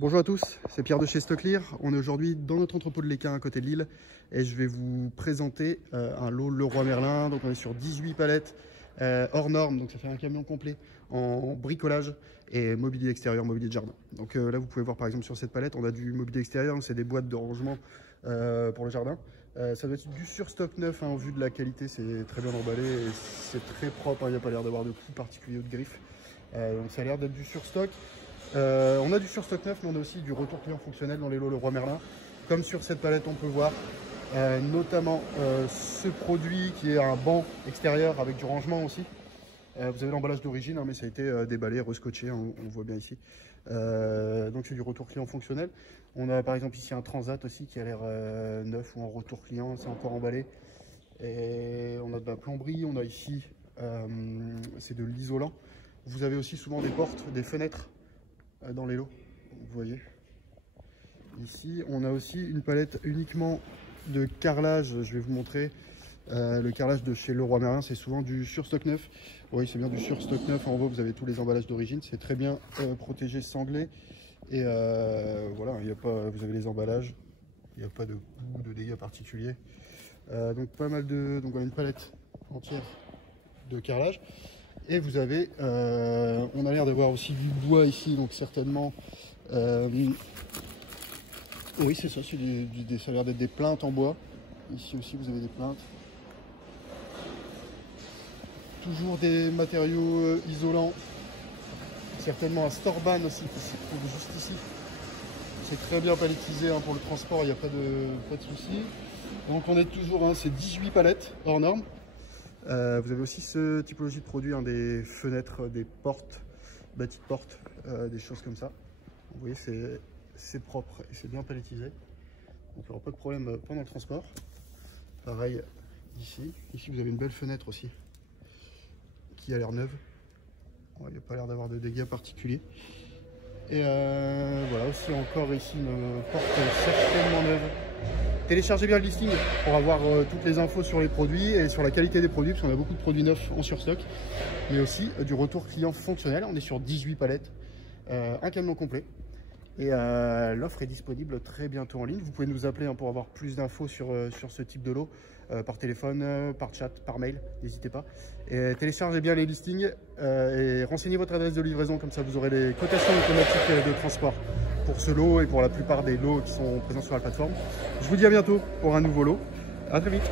Bonjour à tous, c'est Pierre de chez Stocklear. On est aujourd'hui dans notre entrepôt de Léquin à côté de Lille et je vais vous présenter un lot Leroy Merlin. Donc on est sur 18 palettes hors normes, donc ça fait un camion complet en bricolage et mobilier extérieur, mobilier de jardin. Donc là vous pouvez voir par exemple sur cette palette, on a du mobilier extérieur, c'est des boîtes de rangement pour le jardin. Ça doit être du surstock neuf, en vue de la qualité, c'est très bien emballé et c'est très propre, il n'y a pas l'air d'avoir de coups particuliers ou de griffes. Donc ça a l'air d'être du surstock. On a du surstock neuf, mais on a aussi du retour client fonctionnel dans les lots Leroy Merlin. Comme sur cette palette, on peut voir notamment ce produit qui est un banc extérieur avec du rangement aussi. Vous avez l'emballage d'origine, mais ça a été déballé, rescotché, on voit bien ici. Donc c'est du retour client fonctionnel. On a par exemple ici un Transat aussi qui a l'air neuf ou en retour client, c'est encore emballé. Et on a de la plomberie, on a ici, c'est de l'isolant. Vous avez aussi souvent des portes, des fenêtres dans les lots, vous voyez. Ici, on a aussi une palette uniquement de carrelage. Je vais vous montrer le carrelage de chez Leroy Merlin. C'est souvent du surstock neuf. Oui, c'est bien du surstock neuf. En haut, vous avez tous les emballages d'origine. C'est très bien protégé, sanglé. Et voilà, il y a pas, vous avez les emballages. Il n'y a pas de goût, de dégâts particuliers. Donc pas mal de, donc on a une palette entière de carrelage. Et vous avez, on a l'air d'avoir aussi du bois ici, donc certainement, oui c'est ça, ça a l'air d'être des plinthes en bois. Ici aussi vous avez des plinthes. Toujours des matériaux isolants, certainement un Storban aussi qui se trouve juste ici. C'est très bien palettisé pour le transport, il n'y a pas de souci. Donc on est toujours, c'est 18 palettes hors normes. Vous avez aussi ce typologie de produit, des fenêtres, des portes, bâtis de portes, des choses comme ça. Vous voyez, c'est propre et c'est bien palettisé. Donc il n'y aura pas de problème pendant le transport. Pareil ici. Ici vous avez une belle fenêtre aussi qui a l'air neuve. Il n'y a pas l'air d'avoir de dégâts particuliers. Et voilà, aussi encore ici une porte certainement neuve. Téléchargez bien le listing pour avoir toutes les infos sur les produits et sur la qualité des produits, parce qu'on a beaucoup de produits neufs en surstock, mais aussi du retour client fonctionnel. On est sur 18 palettes, un camion complet. Et l'offre est disponible très bientôt en ligne. Vous pouvez nous appeler pour avoir plus d'infos sur ce type de lot, par téléphone, par chat, par mail, n'hésitez pas. Et téléchargez bien les listings et renseignez votre adresse de livraison, comme ça vous aurez les cotations automatiques de transport pour ce lot et pour la plupart des lots qui sont présents sur la plateforme. Je vous dis à bientôt pour un nouveau lot. À très vite.